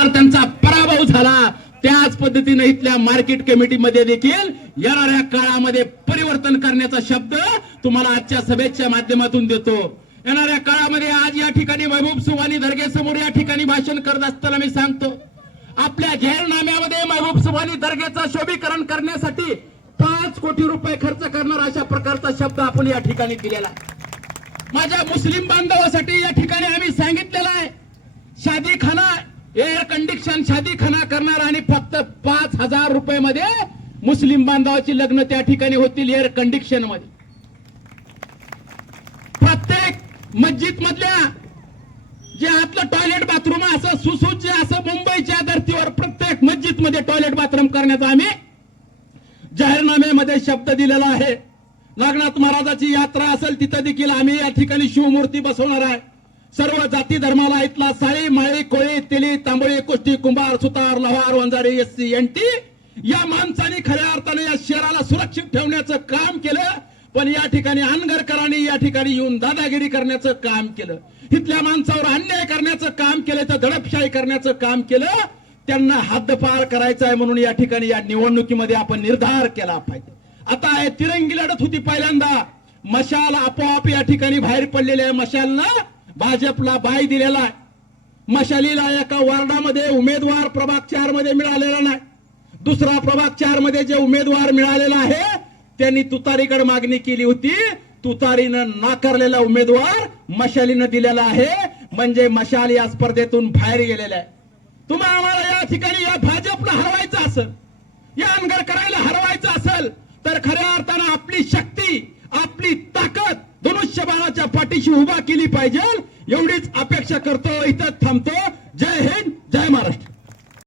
प्रकार त्यांचा पराभव झाला, त्याच पद्धतीने इथल्या मार्केट कमिटीमध्ये देखील येणाऱ्या काळामध्ये परिवर्तन करण्याचा शब्द तुम्हाला आजच्या सभेच्या माध्यमातून देतो। येणाऱ्या काळामध्ये आज या ठिकाणी महबूब सुभानी दर्गे समोर या ठिकाणी भाषण करत असताना मी सांगतो, आपल्या जाहीरनाम्यामध्ये महबूब सुभानी दर्गेचं शोभीकरण करण्यासाठी 5 कोटी रुपये खर्च करणार अशा प्रकारचा शब्द आपण या ठिकाणी दिलेला आहे। माझ्या मुस्लिम बांधवासाठी या ठिकाणी आम्ही सांगितलेलं आहे, शादी खाना एअर कंडिशन शादी खाना करणार आणि फक्त 5,000 रुपये मध्ये मुस्लिम बांधवाची लग्न त्या ठिकाणी होतील एअर कंडिशन मध्ये। प्रत्येक मस्जिद मधल्या जे आतलं टॉयलेट बाथरूम असं सुसज्ज असं मुंबईच्या धर्तीवर प्रत्येक मस्जिद मध्ये टॉयलेट बाथरूम करण्याचा आम्ही जाहीरनाम्यामध्ये शब्द दिलेला आहे। नागनाथ महाराजाची यात्रा असेल तिथं देखील आम्ही या ठिकाणी शिवमूर्ती बसवणार आहे। सर्व जाती धर्माला इथला साळी माळी कोळी तेली तांबोळी कुष्टी कुंभार सुतार लव्हार वंजारी एससी एनटी या माणसाने खऱ्या अर्थाने या शहराला सुरक्षित ठेवण्याचं काम केलं, पण या ठिकाणी अनगरकरांनी या ठिकाणी येऊन दादागिरी करण्याचं काम केलं, इथल्या माणसावर अन्याय करण्याचं काम केलं, तर दडपशाही करण्याचं काम केलं। त्यांना हद्दपार करायचं आहे म्हणून या ठिकाणी या निवडणुकीमध्ये आपण निर्धार केला पाहिजे। आता तिरंगी लढत होती पहिल्यांदा, मशाल आपोआप या ठिकाणी बाहेर पडलेले आहे। मशालनं भाजपला बाय दिलेला आहे। मशालीला एका वार्डामध्ये उमेदवार प्रभाग 4 मध्ये मिळालेला नाही, दुसरा प्रभाग 4 मध्ये जे उमेदवार मिळालेला आहे त्यांनी तुतारीकडे मागणी केली होती, तुतारीनं नाकारलेला उमेदवार मशालीनं दिलेला आहे, म्हणजे मशाल या स्पर्धेतून बाहेर गेलेला आहे। तुम्हाला आम्हाला या ठिकाणी या भाजपला हरवायचं असेल, या अनगरकरायला हरवायचं असेल तर खऱ्या अर्थानं आपली शक्ती आपली ताकद धनुष्यबाणाच्या पाठीशी उभा केली पाहिजे, एवढीच अपेक्षा करतो। इथं थांबतो। जय हिंद, जय महाराष्ट्र।